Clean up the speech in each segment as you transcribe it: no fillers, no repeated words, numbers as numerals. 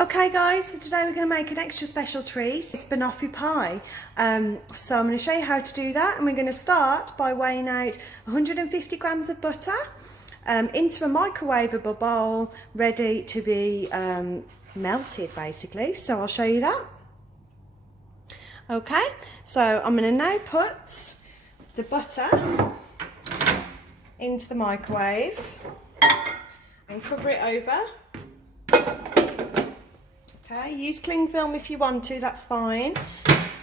Okay guys, so today we're going to make an extra special treat. It's banoffee pie. So I'm going to show you how to do that, and we're going to start by weighing out 150 grams of butter into a microwavable bowl ready to be melted basically. So I'll show you that. Okay, so I'm going to now put the butter into the microwave and cover it over. Okay, use cling film if you want to, that's fine.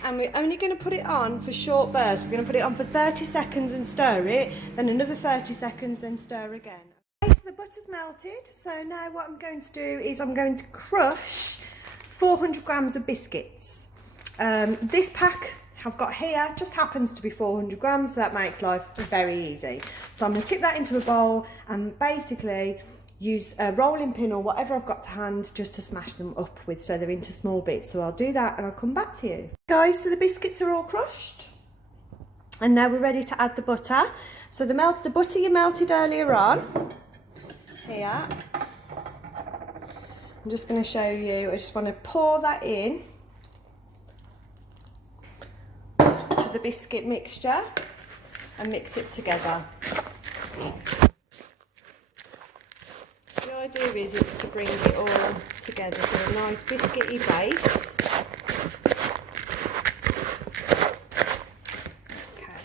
And we're only going to put it on for short bursts. We're going to put it on for 30 seconds and stir it, then another 30 seconds, then stir again. Okay, so the butter's melted. So now what I'm going to do is I'm going to crush 400 grams of biscuits. This pack I've got here just happens to be 400 grams, so that makes life very easy. So I'm going to tip that into a bowl and basically use a rolling pin or whatever I've got to hand just to smash them up with so they're into small bits. So I'll do that and I'll come back to you. Guys, so the biscuits are all crushed and now we're ready to add the butter. So the butter you melted earlier on, here, I'm just going to show you. I just want to pour that in to the biscuit mixture and mix it together. The idea is it's to bring it all together, so a nice biscuity base. Okay,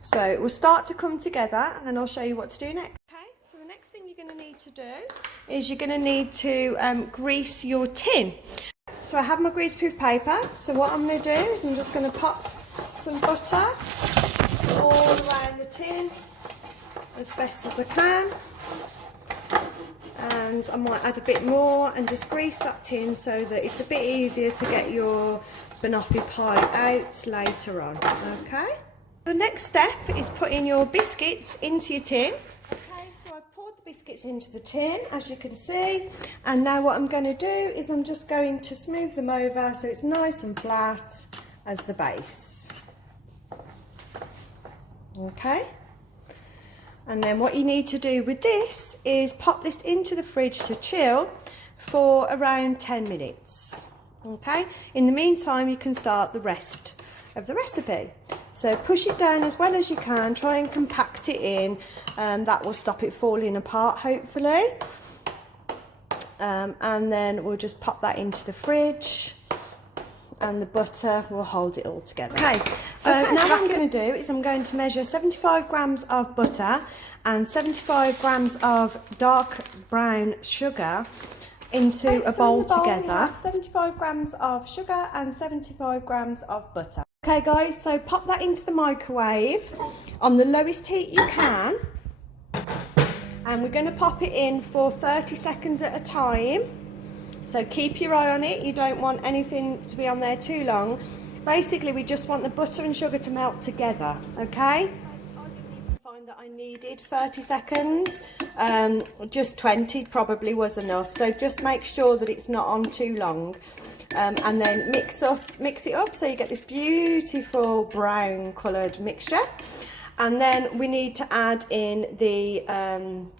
so it will start to come together and then I'll show you what to do next. Okay, so the next thing you're going to need to do is you're going to need to grease your tin. So I have my greaseproof paper, so what I'm going to do is I'm just going to pop some butter all around the tin as best as I can. And I might add a bit more and just grease that tin so that it's a bit easier to get your banoffee pie out later on. Okay, the next step is putting your biscuits into your tin. Okay, so I've poured the biscuits into the tin, as you can see, and now what I'm going to do is I'm just going to smooth them over so it's nice and flat as the base. Okay. And then what you need to do with this is pop this into the fridge to chill for around 10 minutes. Okay, in the meantime you can start the rest of the recipe. So push it down as well as you can, try and compact it in, that will stop it falling apart hopefully. And then we'll just pop that into the fridge and the butter will hold it all together. Okay, so now what I'm going to do is I'm going to measure 75 grams of butter and 75 grams of dark brown sugar into a bowl together. 75 grams of sugar and 75 grams of butter. Okay guys, so pop that into the microwave on the lowest heat you can, and we're going to pop it in for 30 seconds at a time. So keep your eye on it, you don't want anything to be on there too long. Basically we just want the butter and sugar to melt together, okay? I didn't find that I needed 30 seconds, just 20 probably was enough. So just make sure that it's not on too long. And then mix it up so you get this beautiful brown coloured mixture. And then we need to add in the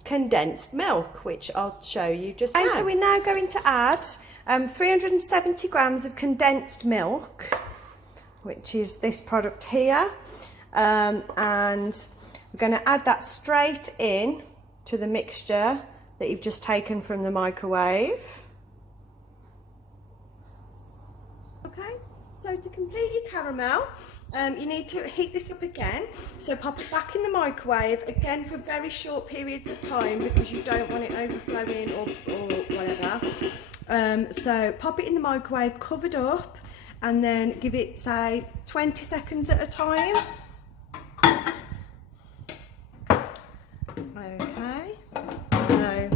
condensed milk, which I'll show you just now. So we're now going to add 370 grams of condensed milk, which is this product here. And we're going to add that straight in to the mixture that you've just taken from the microwave. Okay, so to complete your caramel, you need to heat this up again. So pop it back in the microwave again for very short periods of time because you don't want it overflowing or whatever. So pop it in the microwave covered up and then give it, say, 20 seconds at a time. Okay, so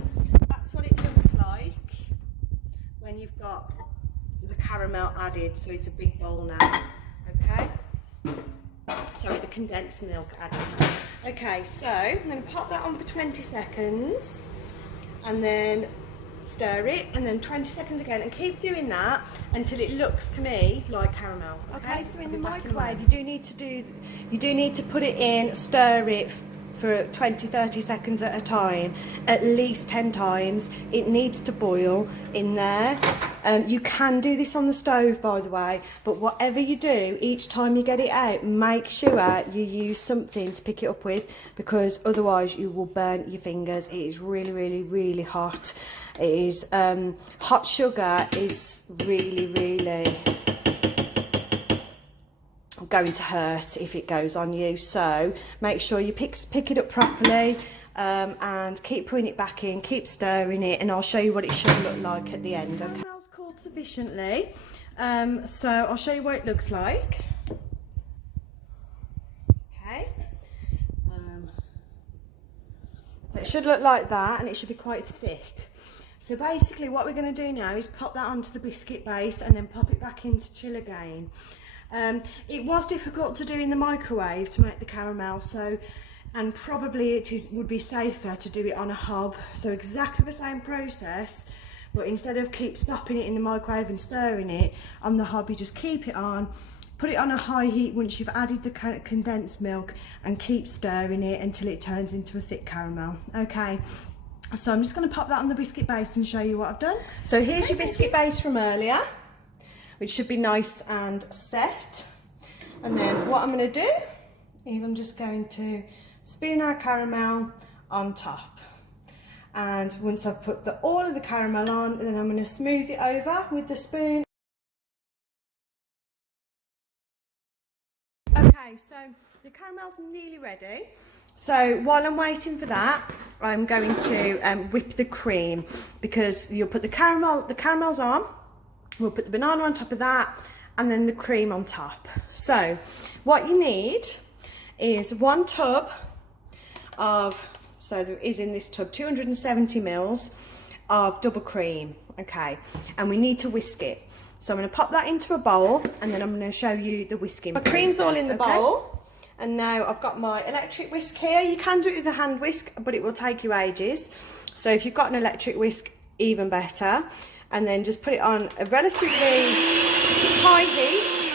that's what it looks like when you've got the caramel added, so it's a big bowl now. Okay, sorry, the condensed milk added. Okay, so I'm going to pop that on for 20 seconds and then stir it, and then 20 seconds again, and keep doing that until it looks to me like caramel. Okay, so in the microwave you do need to put it in, stir it for 20-30 seconds at a time, at least 10 times. It needs to boil in there. You can do this on the stove, by the way, but whatever you do, each time you get it out, make sure you use something to pick it up with, because otherwise you will burn your fingers. It is really, really, really hot. It is hot sugar is really, really going to hurt if it goes on you, so make sure you pick it up properly, and keep putting it back in, keep stirring it, and I'll show you what it should look like at the end. Okay, it's cooled sufficiently, so I'll show you what it looks like. Okay, it should look like that, and it should be quite thick. So basically what we're going to do now is pop that onto the biscuit base and then pop it back into chill again. It was difficult to do in the microwave to make the caramel, so, and probably would be safer to do it on a hob. So exactly the same process, but instead of keep stopping it in the microwave and stirring it, on the hob you just keep it on, put it on a high heat once you've added the condensed milk, and keep stirring it until it turns into a thick caramel. Okay, so I'm just going to pop that on the biscuit base and show you what I've done. So here's your biscuit base from earlier, which should be nice and set. And then what I'm going to do is I'm just going to spoon our caramel on top. And once I've put all of the caramel on, then I'm going to smooth it over with the spoon. Okay, so the caramel's nearly ready. So while I'm waiting for that, I'm going to whip the cream, because you'll put the caramels on, we'll put the banana on top of that, and then the cream on top. So what you need is 1 tub of, so there is in this tub 270 mils of double cream. Okay, and we need to whisk it. So I'm going to pop that into a bowl, and then I'm going to show you the whisking process. My cream's all in the bowl, and now I've got my electric whisk here. You can do it with a hand whisk, but it will take you ages. So if you've got an electric whisk, even better. And then just put it on a relatively high heat,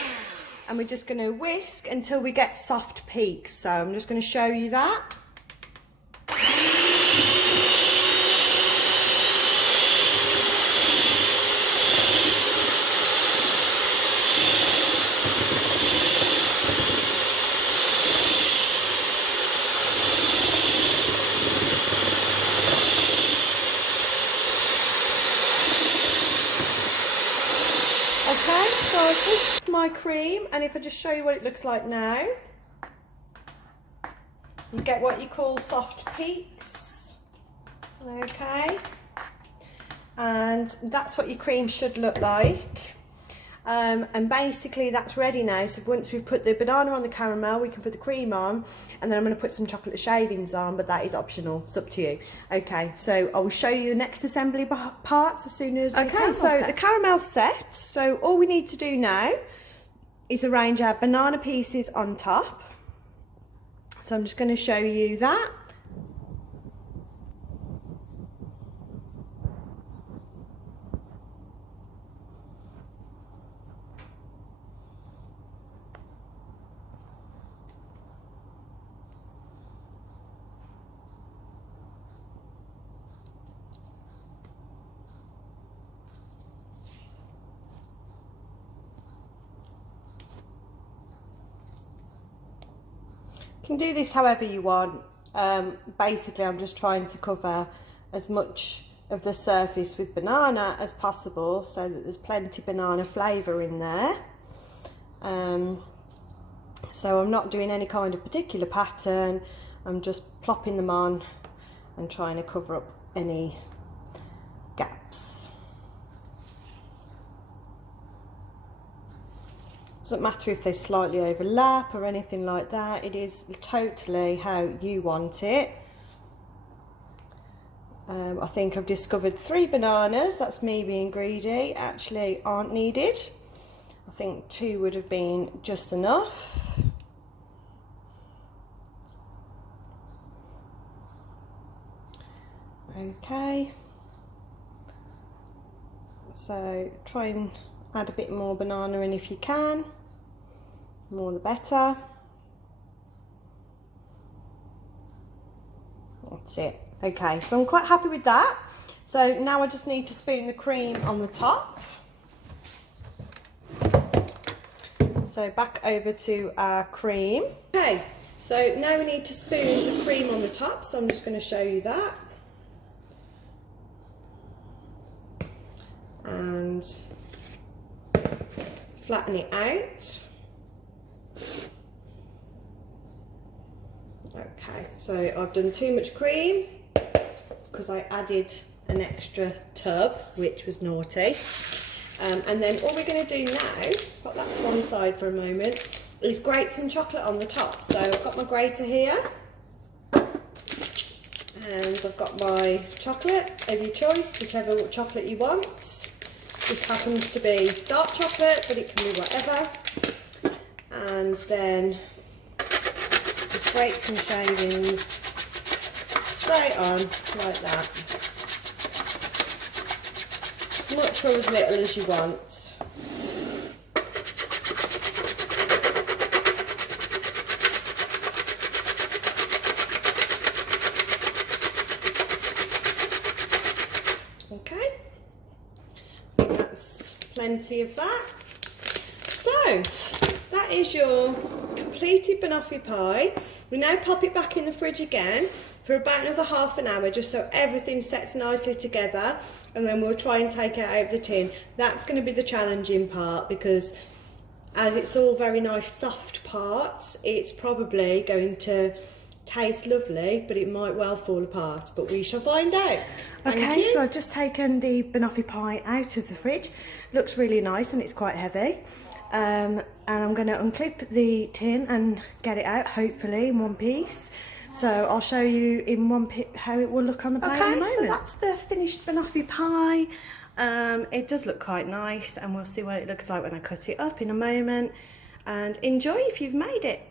and we're just going to whisk until we get soft peaks. So I'm just going to show you that. Okay, so I've whisked my cream, and if I just show you what it looks like now, you get what you call soft peaks. Okay, and that's what your cream should look like. And basically that's ready now. So once we've put the banana on the caramel, we can put the cream on, and then I'm going to put some chocolate shavings on, but that is optional. It's up to you. Okay, so I will show you the next assembly parts as soon as the caramel's set. The caramel's set, so all we need to do now is arrange our banana pieces on top. So I'm just going to show you that. You can do this however you want. Basically I'm just trying to cover as much of the surface with banana as possible, so that there's plenty banana flavour in there. So I'm not doing any kind of particular pattern, I'm just plopping them on and trying to cover up any gaps. Doesn't matter if they slightly overlap or anything like that. It is totally how you want it. I think I've discovered 3 bananas, that's me being greedy, actually aren't needed. I think 2 would have been just enough. Okay, so try and add a bit more banana in if you can, more the better. That's it. Okay, so I'm quite happy with that. So now I just need to spoon the cream on the top. So back over to our cream. Okay, so now we need to spoon the cream on the top, so I'm just going to show you that. And flatten it out. Okay, so I've done too much cream because I added an extra tub, which was naughty. And then all we're going to do now, put that to one side for a moment, is grate some chocolate on the top. So I've got my grater here, and I've got my chocolate of your choice, whichever chocolate you want. This happens to be dark chocolate, but it can be whatever. And then just grate some shavings straight on like that. As much or as little as you want. Okay, that's plenty of that. So that is your completed banoffee pie. We now pop it back in the fridge again for about another half an hour, just so everything sets nicely together, and then we'll try and take it out of the tin. That's going to be the challenging part, because as it's all very nice soft parts, it's probably going to taste lovely, but it might well fall apart, but we shall find out. Okay, so I've just taken the banoffee pie out of the fridge. Looks really nice and it's quite heavy. And I'm going to unclip the tin and get it out, hopefully in one piece. So I'll show you in one how it will look on the plate in a moment. So that's the finished banoffee pie. It does look quite nice, and we'll see what it looks like when I cut it up in a moment. And enjoy if you've made it.